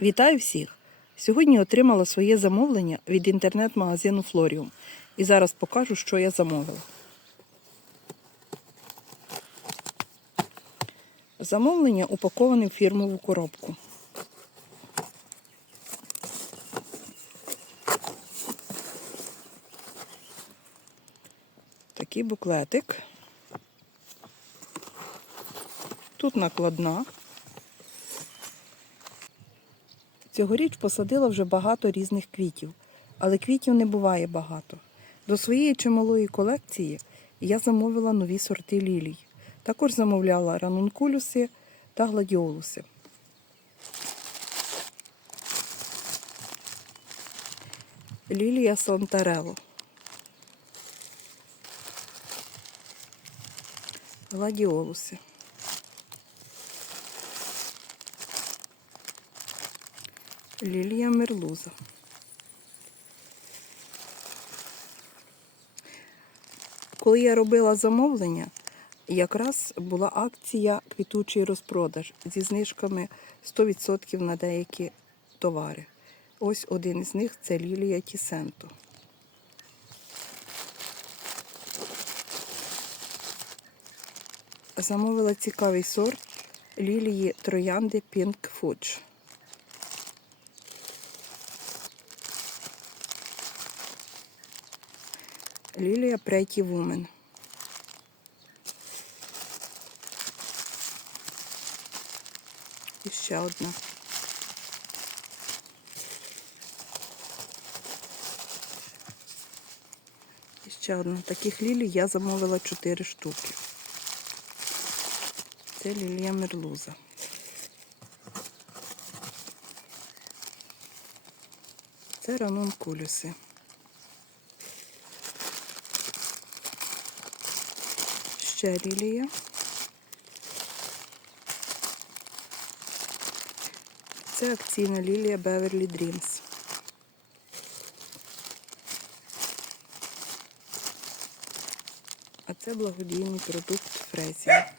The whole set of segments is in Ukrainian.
Вітаю всіх! Сьогодні отримала своє замовлення від інтернет-магазину Флоріум. І зараз покажу, що я замовила. Замовлення упаковане в фірмову коробку. Такий буклетик. Тут накладна. Цьогоріч посадила вже багато різних квітів, але квітів не буває багато. До своєї чималої колекції я замовила нові сорти лілій. Також замовляла ранункулюси та гладіолуси. Лілія Сонтарело. Гладіолуси. Лілія Мерлуза. Коли я робила замовлення, якраз була акція квітучий розпродаж зі знижками 100% на деякі товари. Ось один із них це Лілія Тісенто. Замовила цікавий сорт лілії троянди Pink Fudge. Лілія Pretty Woman. І ще одна. І одна. Таких лілій я замовила 4 штуки. Це лілія мерлуза. Це ранункулюси. Ще лілія. Це акційна лілія Beverly Dreams. А це благодійний продукт Фрезія.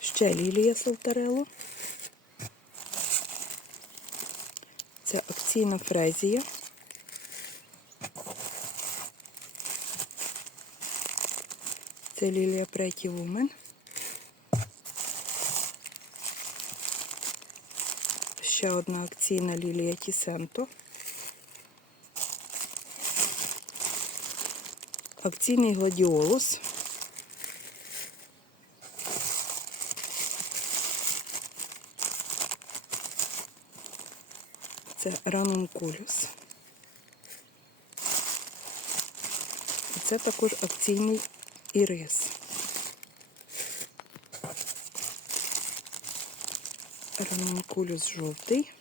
Ще лілія Солтарело. Це акційна фрезія. Це лілія Pretty Woman. Ще одна акційна лілія Тісенто. Акційний гладіолус. Це ранункулюс. Це також акційний ірис. Ранункулюс жовтий.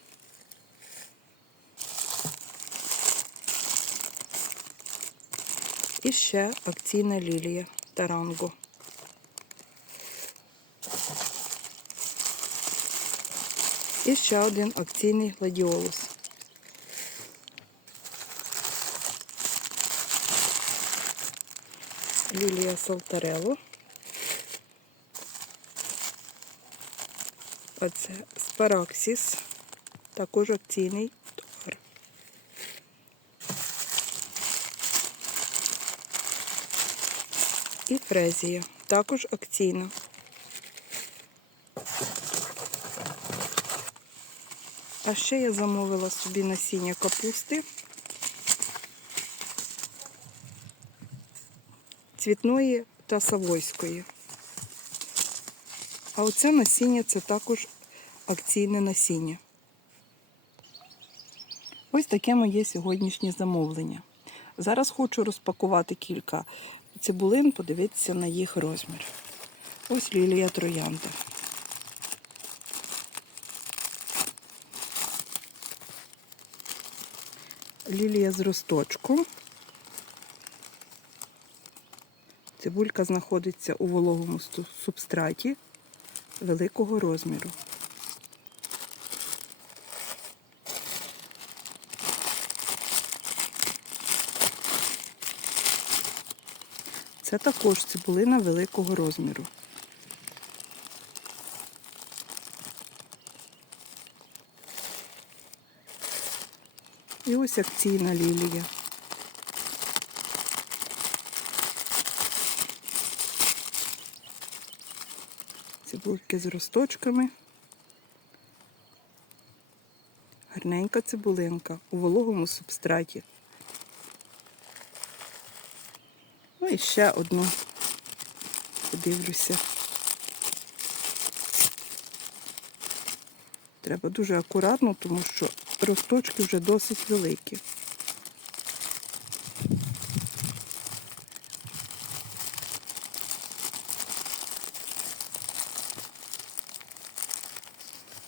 І ще акційна лілія таранго. І ще один акційний гладіолус. Лілія Солтарело. Оце Спараксіс, також акційний товар. І фрезія, також акційна. А ще я замовила собі насіння капусти. Цвітної та савойської. А оце насіння це також акційне насіння. Ось таке моє сьогоднішнє замовлення. Зараз хочу розпакувати кілька цибулин, подивитися на їх розмір. Ось лілія троянда. Лілія з росточком. Цибулька знаходиться у вологому субстраті великого розміру. Це також цибулина великого розміру. І ось акційна лілія. Цибульки з росточками. Гарненька цибулинка у вологому субстраті. Ну і ще одну. Подивлюся. Треба дуже акуратно, тому що росточки вже досить великі.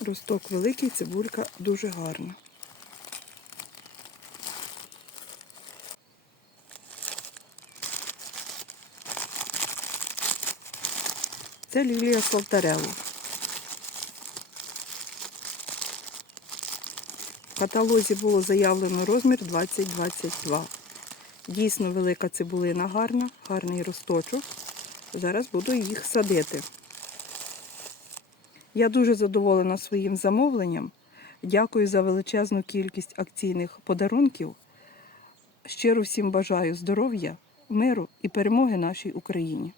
Росток великий, цибулька дуже гарна. Це лілія Салтарелла. В каталозі було заявлено розмір 20-22. Дійсно велика цибулина гарна, гарний росточок. Зараз буду їх садити. Я дуже задоволена своїм замовленням. Дякую за величезну кількість акційних подарунків. Щиро всім бажаю здоров'я, миру і перемоги нашій Україні.